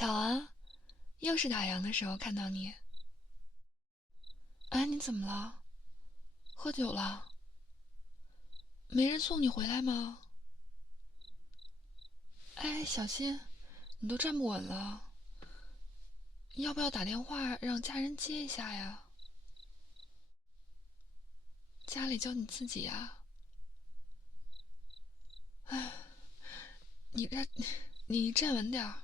巧啊，又是打烊的时候看到你。哎，你怎么了？喝酒了？没人送你回来吗？哎，小心，你都站不稳了，要不要打电话让家人接一下呀？家里就你自己呀？哎，你站，你站稳点儿，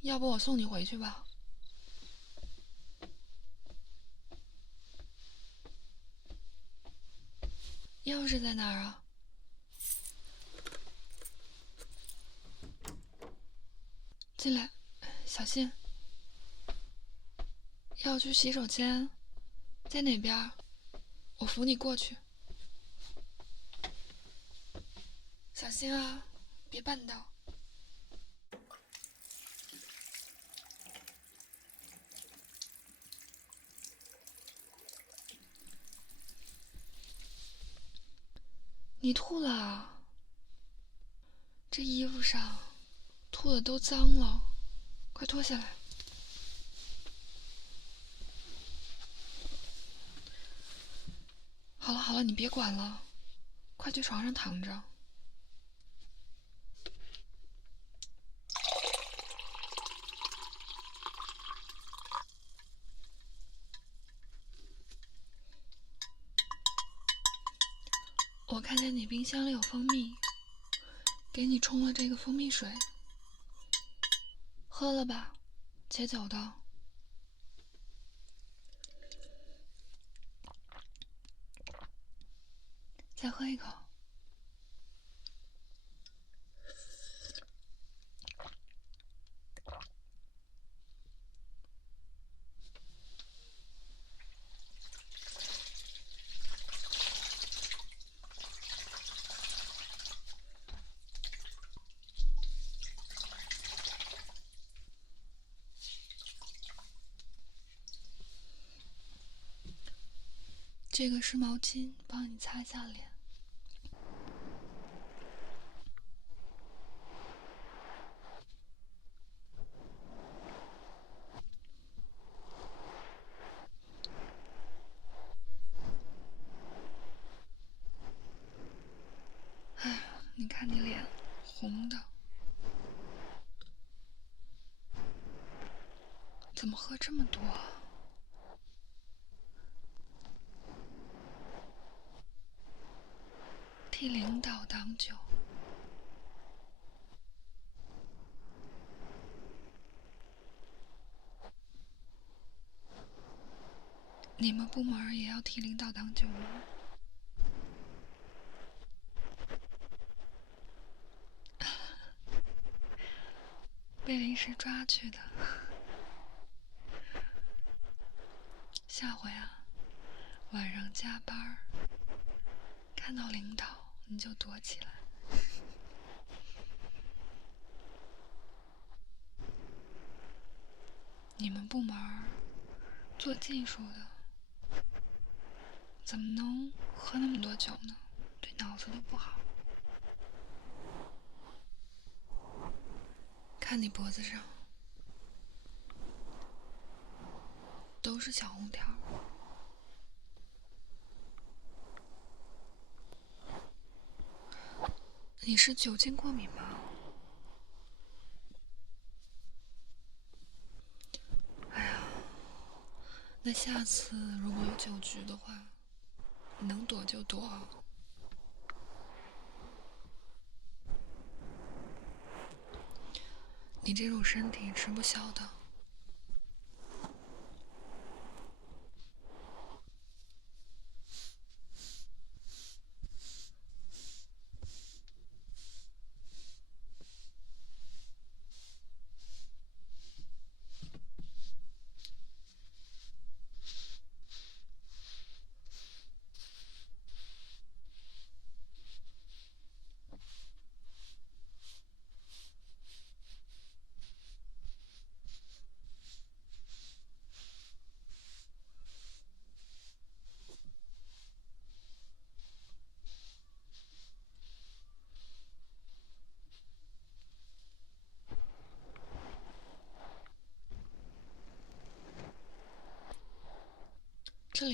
要不我送你回去吧？钥匙在哪儿啊？进来，小心。要去洗手间，在哪边？我扶你过去。小心啊，别绊倒。你吐了，这衣服上吐的都脏了，快脱下来。好了好了，你别管了，快去床上躺着。我看见你冰箱里有蜂蜜，给你冲了这个蜂蜜水，喝了吧，解酒的。再喝一口。这个是毛巾，帮你擦一下脸。哎，你看你脸红的，怎么喝这么多啊？替领导挡酒。你们部门也要替领导挡酒吗？被临时抓去的。下回啊，晚上加班，看到领导你就躲起来。你们部门做技术的，怎么能喝那么多酒呢？对脑子都不好。看你脖子上都是小红条，你是酒精过敏吗？哎呀，那下次如果有酒局的话，你能躲就躲。你这种身体吃不消的。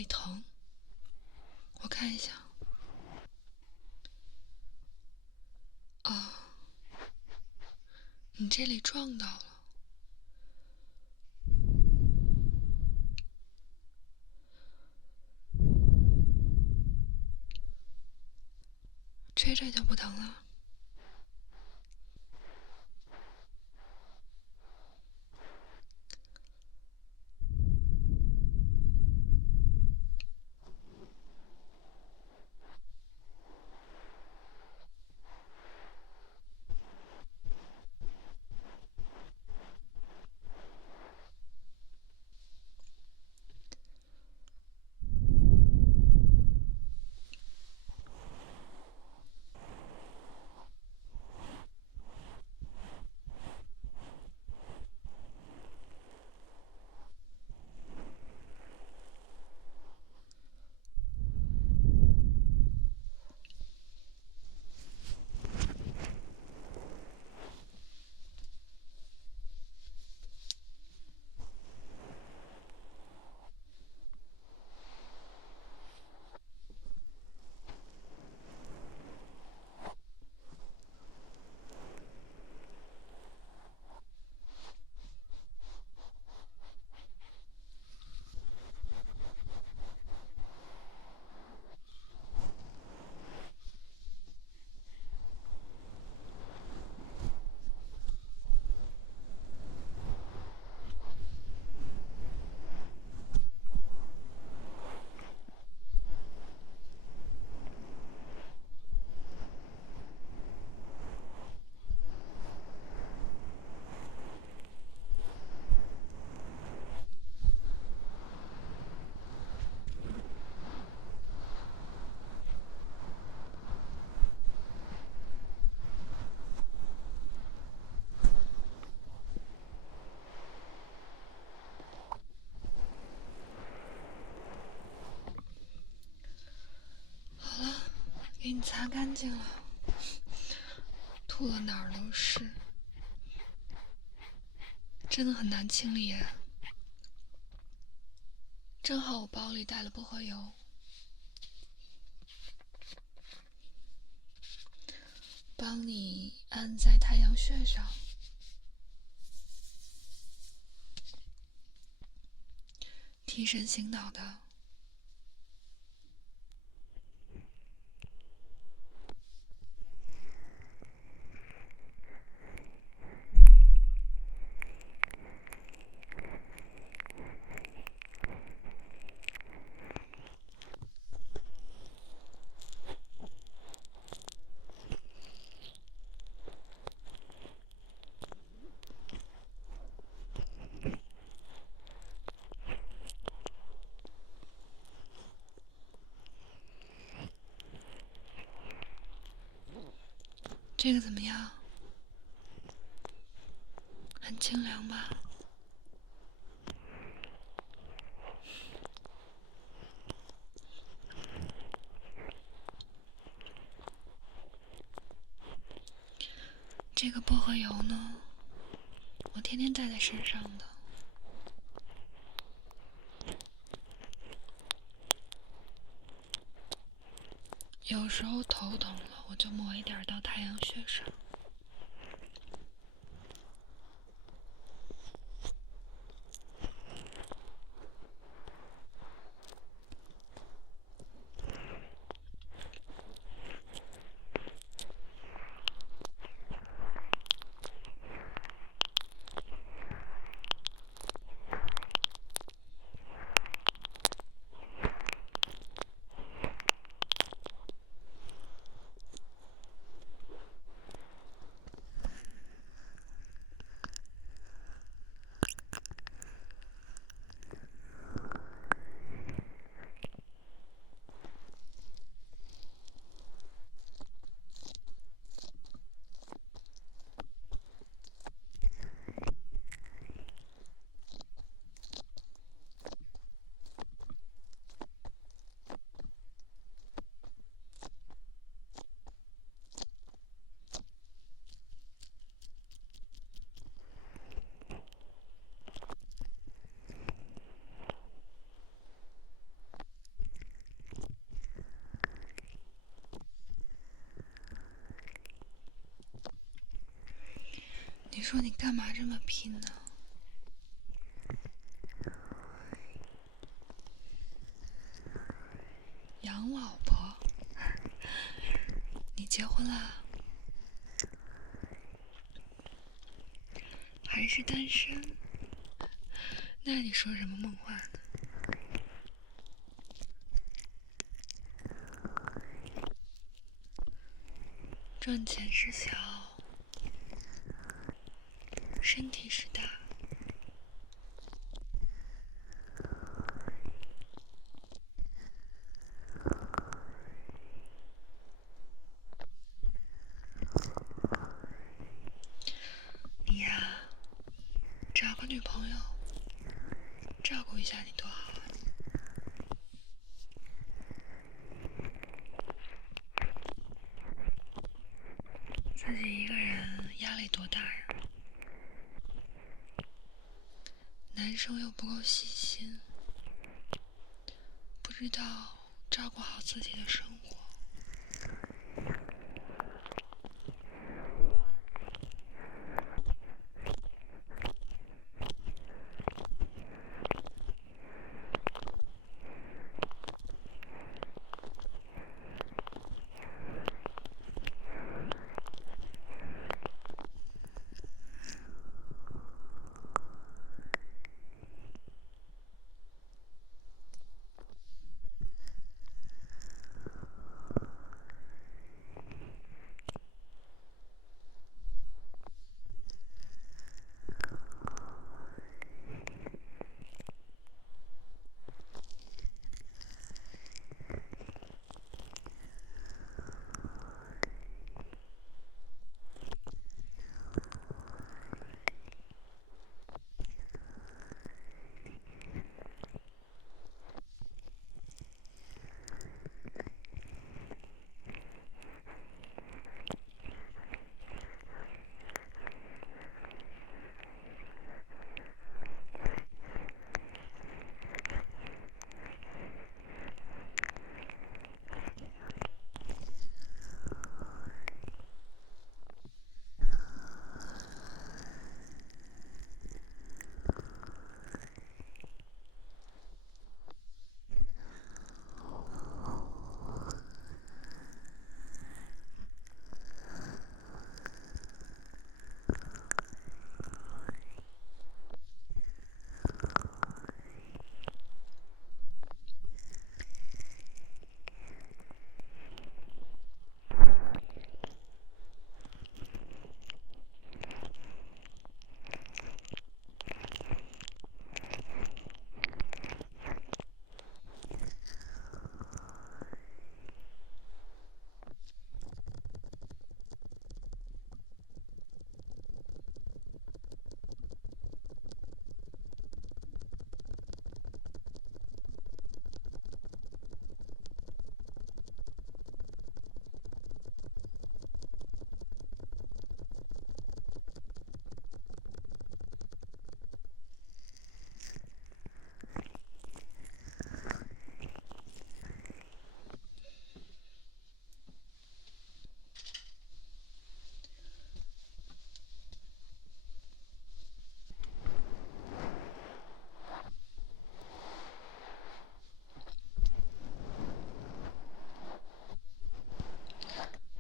里疼，我看一下。啊，你这里撞到了。吹吹就不疼了。好了，给你擦干净了，吐了哪儿都是，真的很难清理耶。正好我包里带了薄荷油，帮你按在太阳穴上，提神醒脑的。这个怎么样？很清凉吧？这个薄荷油呢，我天天带在身上的。有时候头疼了，我就抹一点到太阳穴上。你说你干嘛这么拼呢？养老婆？你结婚了？还是单身？那你说什么梦话呢？赚钱是小，身体是大。你呀，找个女朋友，照顾一下你多好啊！自己一个人压力多大呀？男生又不够细心，不知道照顾好自己的生活。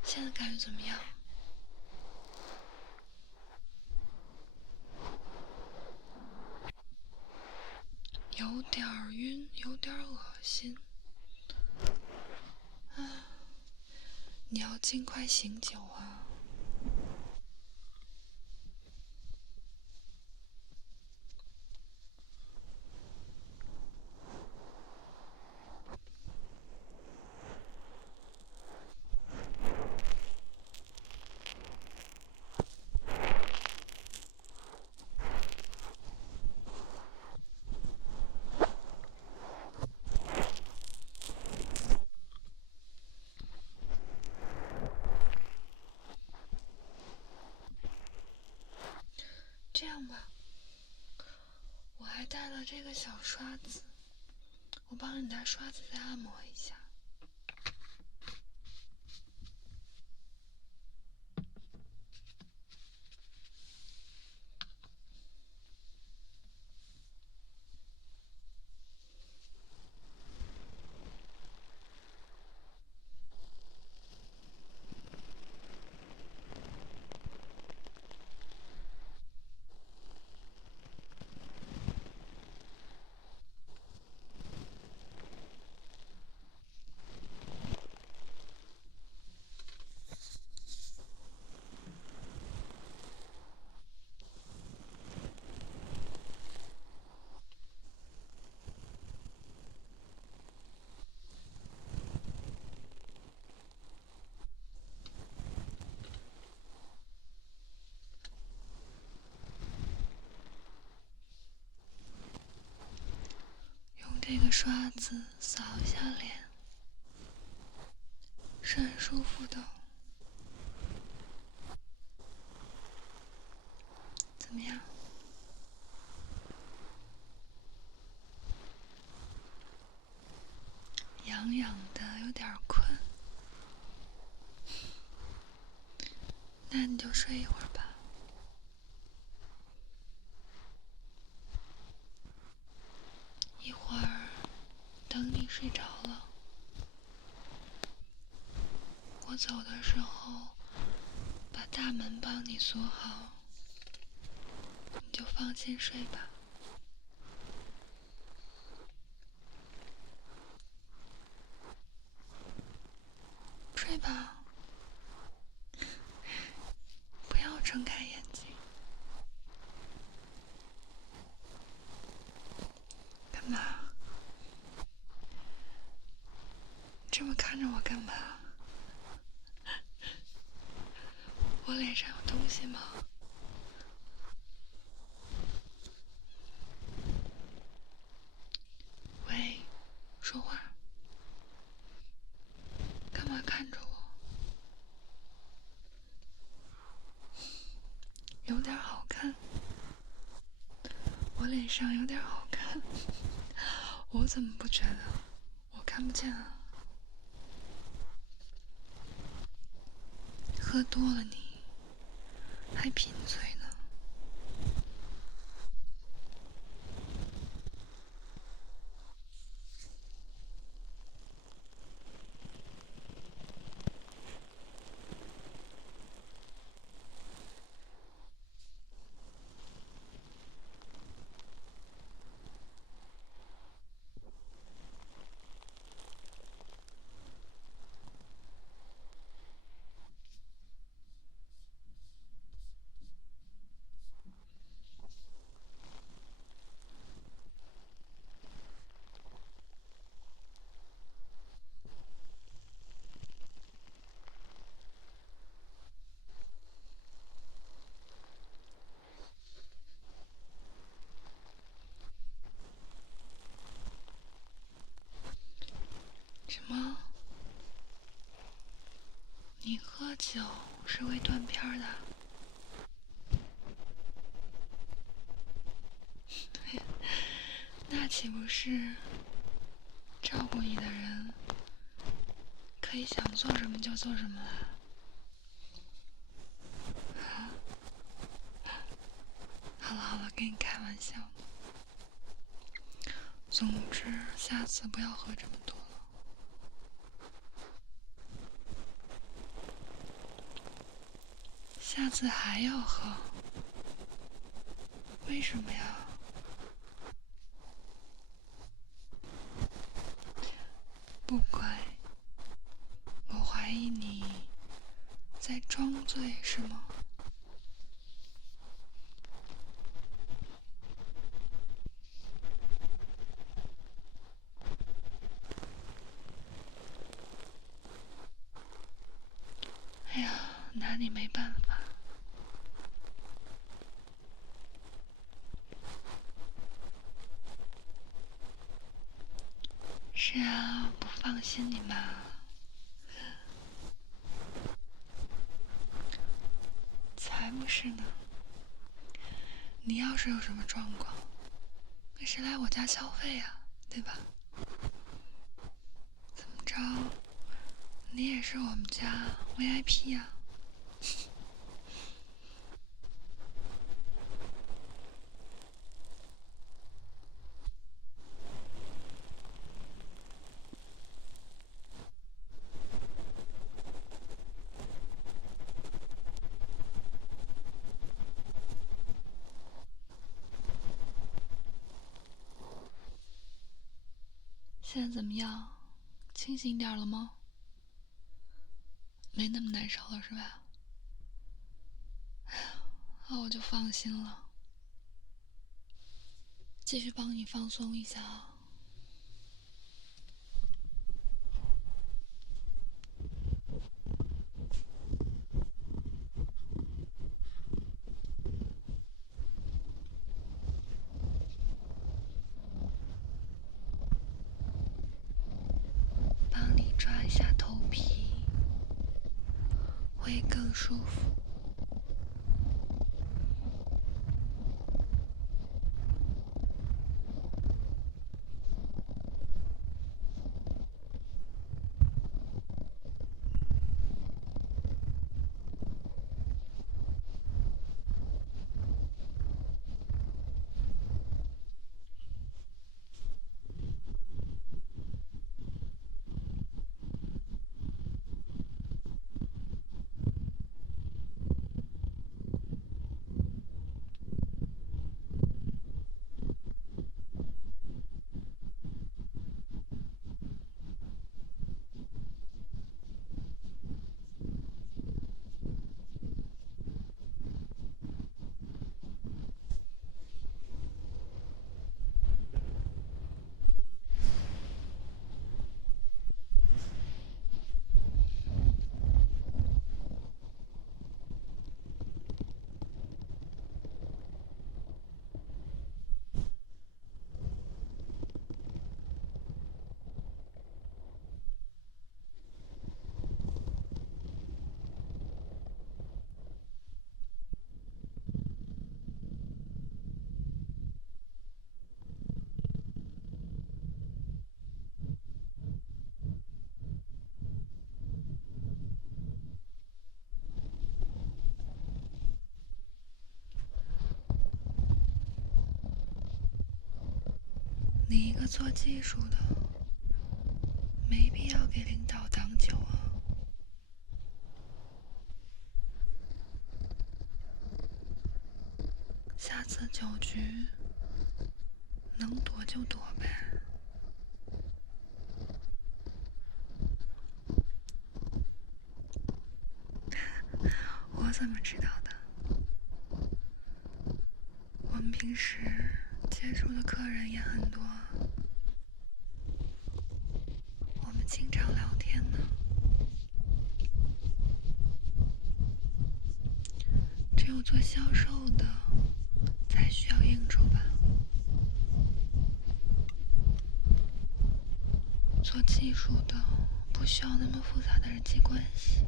现在感觉怎么样？有点晕，有点恶心。你要尽快醒酒啊！这样吧，我还带了这个小刷子，我帮你拿刷子再按摩一下。个刷子扫一下脸，是很舒服的。怎么样？痒痒的，有点困。那你就睡一会儿吧。一会儿等你睡着了，我走的时候把大门帮你锁好，你就放心睡吧。睡吧，不要睁开眼睛。干嘛？这么看着我干嘛？我脸上有东西吗？喂，说话。干嘛看着我？有点好看。我脸上有点好看。我怎么不觉得？我看不见啊。喝多了你还贫嘴呢。什么？你喝酒是会断片的？那岂不是照顾你的人可以想做什么就做什么了？好了好了，跟你开玩笑的。总之，下次不要喝这么多了。下次还要喝？为什么呀？不乖，我怀疑你在装醉是吗？哎呀，拿你没办法。是啊，不放心你嘛。才不是呢。你要是有什么状况，那是来我家消费啊，对吧？怎么着，你也是我们家 VIP 啊。现在怎么样？清醒点了吗？没那么难受了是吧？那我就放心了。继续帮你放松一下啊。会更舒服。你一个做技术的，没必要给领导挡酒啊。下次酒局能躲就躲呗。我怎么知道的？我们平时接触的客人也很多，我们经常聊天呢。只有做销售的才需要应酬吧。做技术的不需要那么复杂的人际关系。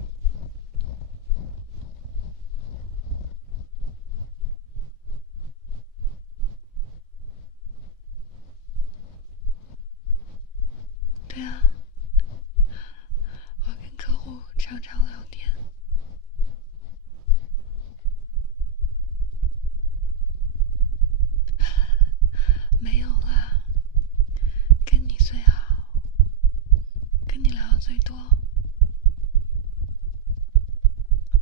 对啊，我跟客户常常聊天。没有啦，跟你最好，跟你聊的最多，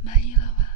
满意了吧？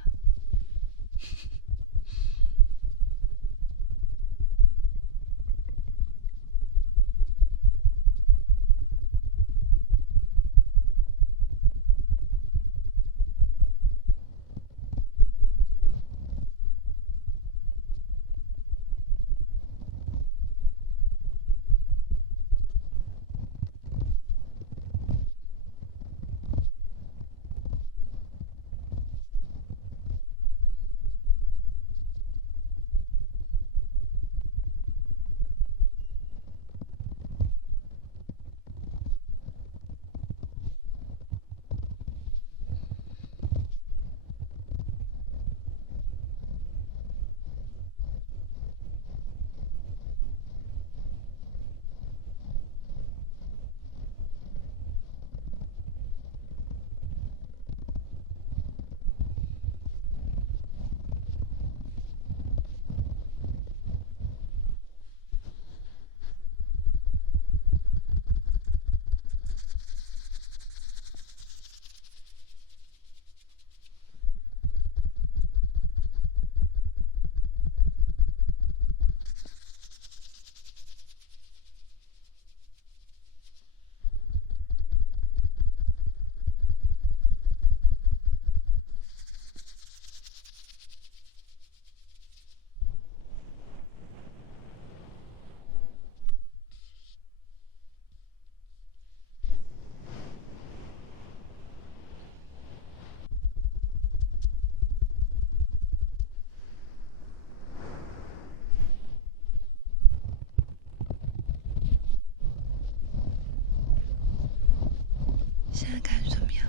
现在感觉怎么样？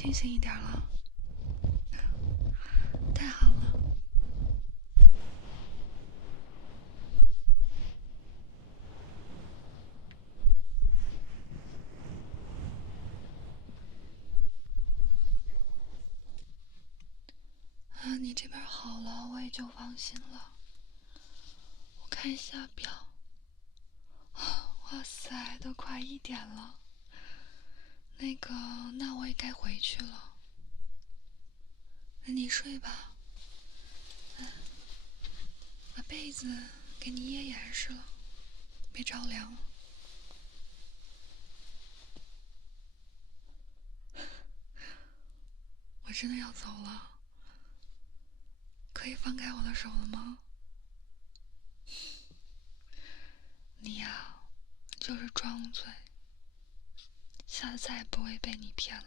清醒一点了，太好了。啊，你这边好了，我也就放心了。我看一下表，哇塞，都快1点了。那我也该回去了。那你睡吧，把被子给你掖严实了，别着凉了。我真的要走了，可以放开我的手了吗？你呀，就是装醉，下次再也不会被你骗了。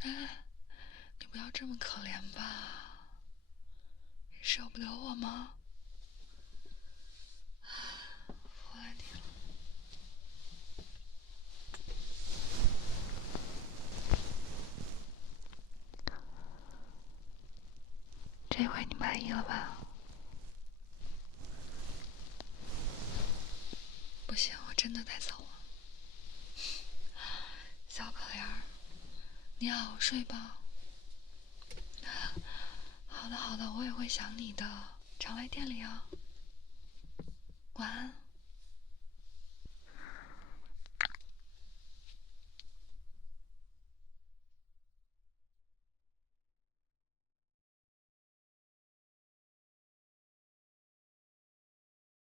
哎，你不要这么可怜吧，舍不得我吗？服了你了。这回你满意了吧？不行，我真的得走了。小可怜儿，你好好睡吧。好的好的，我也会想你的，常来店里啊。晚安。